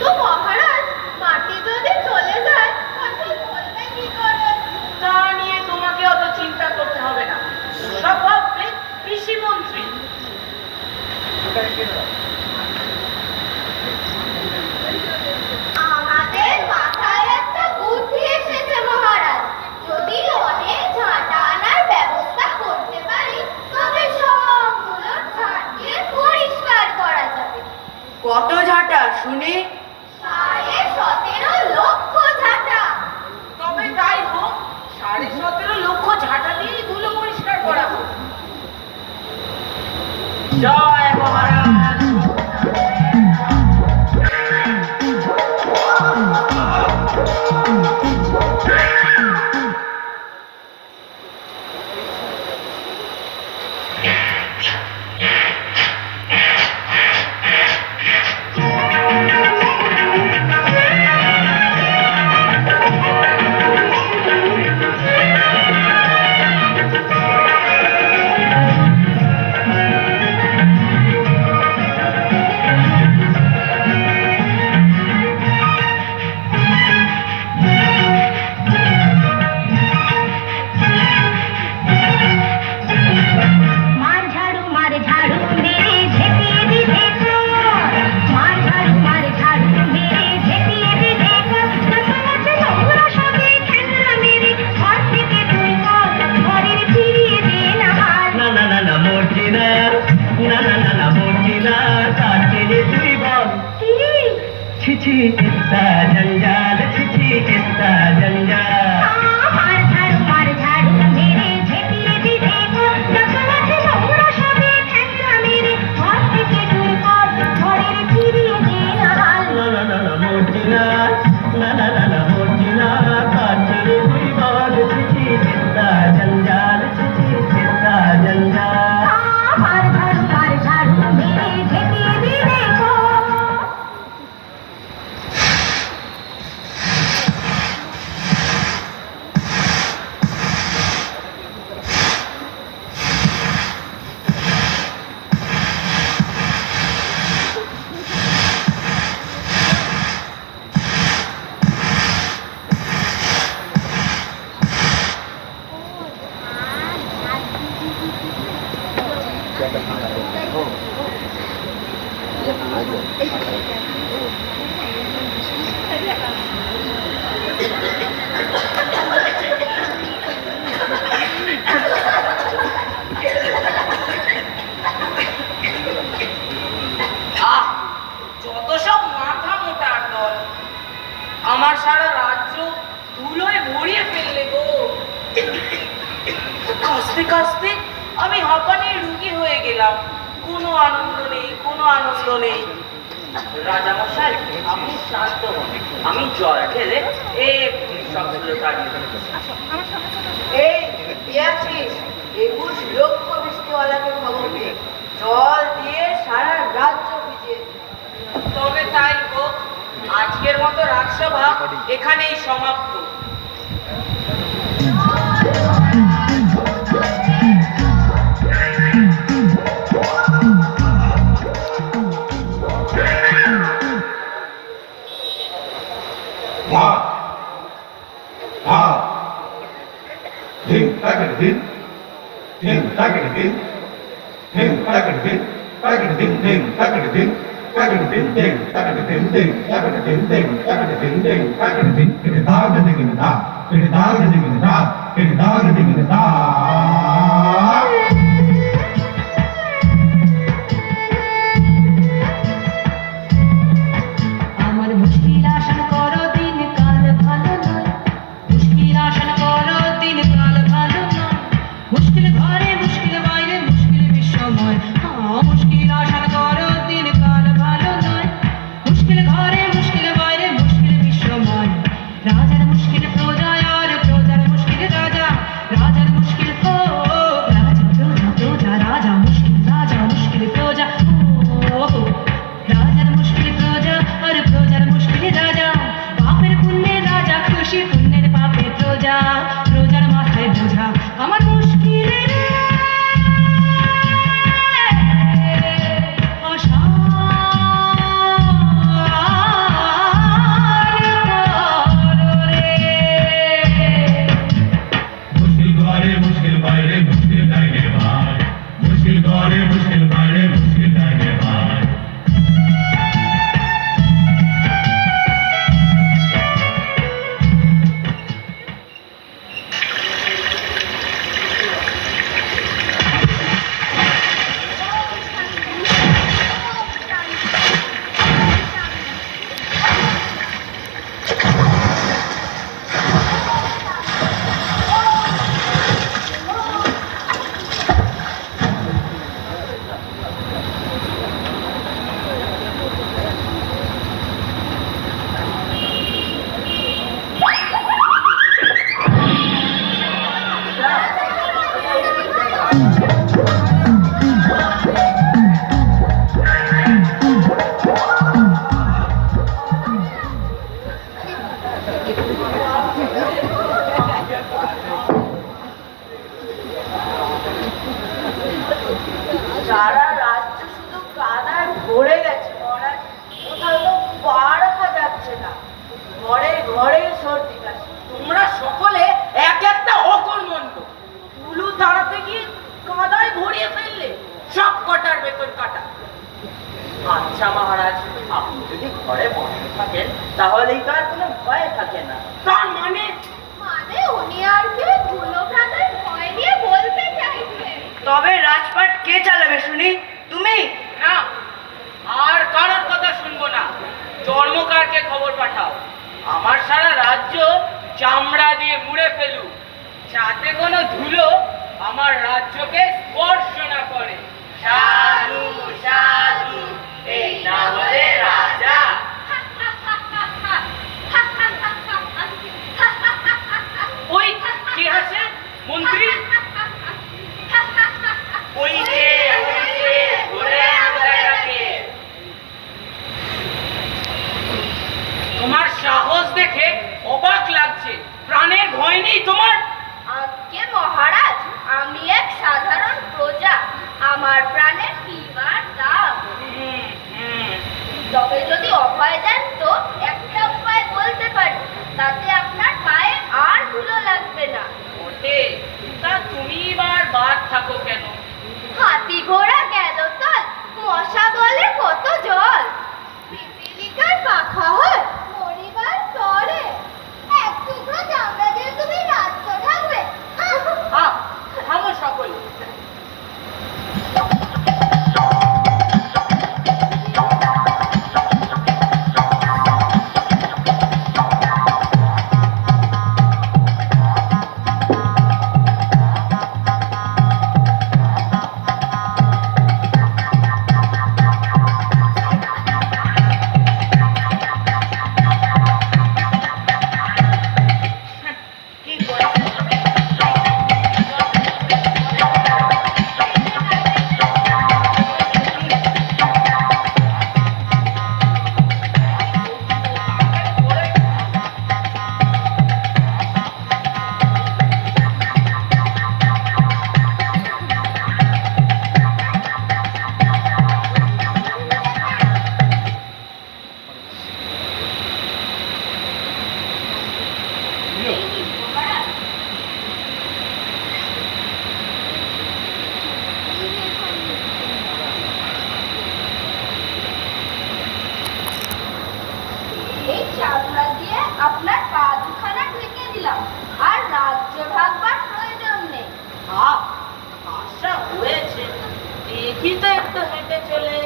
তো মহারাজ মাটি যদি চলে যায় জয় মহারাজ। कितना जंजाल छिछी कितना जंजाल मार झाड़ू मेरे झेपिए भी देखो नकलत नौरा सभी ठंडा मेरे हाथ के दूर पर थोड़े फिरिए दे हाल ना मोटिना ना मोटिना काटे हुई बाल छिछी कितना जंजाल छिछी कितना जंजाल मार झाड़ू मेरे झेपिए भी देखो যত সব মাথা মোটার দল আমার সারা রাজ্য ধুলোয় ভরিয়ে ফেললে গো। কাস্তে কাস্তে আমি হাঁপানির রুগী হয়ে গেলাম। কোনো আনন্দ নেই, কোনো আনন্দ নেই। রাজামশাই আপনি শান্ত হন, আমি জল ঢেলে একটু সবগুলো কাটিয়ে দেবো। এই পেয়েছিস 21 লক্ষ বৃষ্টিওয়ালাকে খবর দে, জল দিয়ে সারা রাজ্য ভিজিয়ে দে। তবে তাই হোক, আজকের মতো রাজসভা এখানেই সমাপ্ত। আমার মুশকিল আশা করো দিন কাল ভালো নয়, মুশকিল আশা করো দিন কাল ভালো নয়, মুশকিল ঘরে মুশকিল বাইরে মুশকিল বিশ্বময়, মুশকিল আশা করো দিন কাল ভালো নয়, মুশকিল ঘরে মুশকিল বাইরে মুশকিল বিশ্বময়, রাজার মুশকিল প্রজা আর প্রজার মুশকিল রাজা, রাজার মুশকিল প্রজা রাজা মুশকিল প্রজা রাজার মুশকিল প্রজা আর প্রজার মুশকিল রাজা, পাপের পুণ্যের রাজা খুশি পুণ্যের পাপে প্রজা, প্রজার মাথায় বোঝা আমার মুশকিল রে আশার পর রে সর্দি কাশি। তোমরা সকলে এক একটা অকর্মণ্য। উলু দাঁড়াতে গিয়ে কাদায় ভরিয়ে ফেললে, সব কটার বেতন কাটা। আচ্ছা মহারাজ, আপনি যদি ঘরে বসে থাকেন তাহলেই তো আর কোনো ভয় থাকে না। তার মানে মানে উনি আর কি ধুলো ভ্রাতার ভয় নিয়ে বলতে চাইছেন। তবে রাজপাট কে চালাবে শুনি? তুমি? না, আর কারোর কথা শুনবো না। চর্মকারকে খবর পাঠাও, আমার সারা রাজ্য চামড়া দিয়ে মুড়ে ফেলুক, যাতে কোনো ধুলো আমার রাজ্যকে স্পর্শ না করে। সাধু সাধু, এই না হলে রাজা। ওই কে আছে? মন্ত্রী? ওই যে ঘুরে রাখে। তোমার সাহস দেখে অবাক লাগছে, প্রাণের ভয় নেই তোমার? আজ্ঞে মহারাজ, আমি এক সাধারণ প্রজা, আমার প্রাণের কি বার দাম। তবে যদি অভয় দেন তো একটা উপায় বলতে পারি, তাতে আপনার পায়ে আর ধুলো লাগবে না। ওঠে, তা তুমি বাদ থাকো কেন? হাতি ঘোড়া গেল তল, মশা বলে কত জল। পিপিলিকার পাখা হয় মরিবার তরে, এক টুকরো চামড়া দিয়ে তুমি রাজ্য থাকবে। থামো সকলে। কি করে? এই চামড়া দিয়ে আপনার পা দুখানা ঢেকে দিলাম, আর রাজ্য ভাগবার প্রয়োজন নেই। আশা হয়েছে, দেখি তো একটু হেঁটে চলে।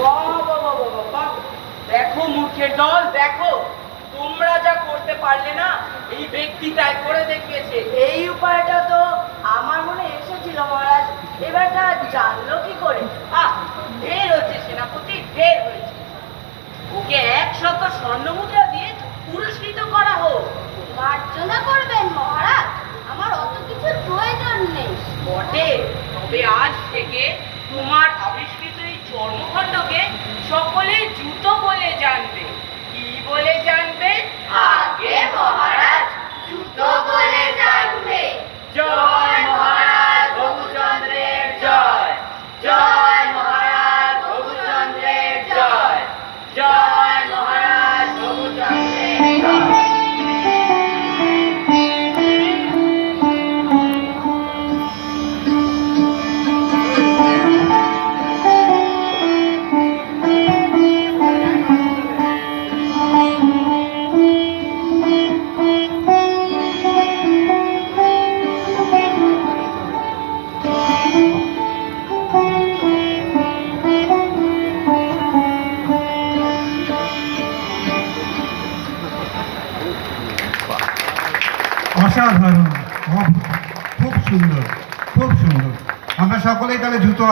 বাবা, দেখো মুখের দল, দেখো। তোমরা যা করতে পারলে না, এই ব্যক্তি তাই করে দেখিয়েছে। এই উপায়টা তো আমার মনে এসেছিল মহারাজ, এবারটা জানলো কি করে? ঢের হয়েছে সেনাপতি, ঢের হয়েছে। ওকে 100 স্বর্ণমুদ্রা দিয়ে পুরস্কৃত করা হোক। মার্জনা করবেন মহারাজ, আমার অত কিছুর প্রয়োজন নেই। বটে, তবে আজ থেকে তোমার আবিষ্কৃত এই চর্মখণ্ডকে সকলে জুতো বলে জানবে। কি বলে জানবে? আগে মহারাজ, জুতো বলে জানবে। জয় মহারাজ রঘুচন্দ্রের জয়, জয় মহারাজ রঘুচন্দ্রের জয়, জয় মহারাজ রঘুচন্দ্রের জয়। অসাধারণ, খুব সুন্দর, খুব সুন্দর। আমরা সকলেই তাহলে জুতো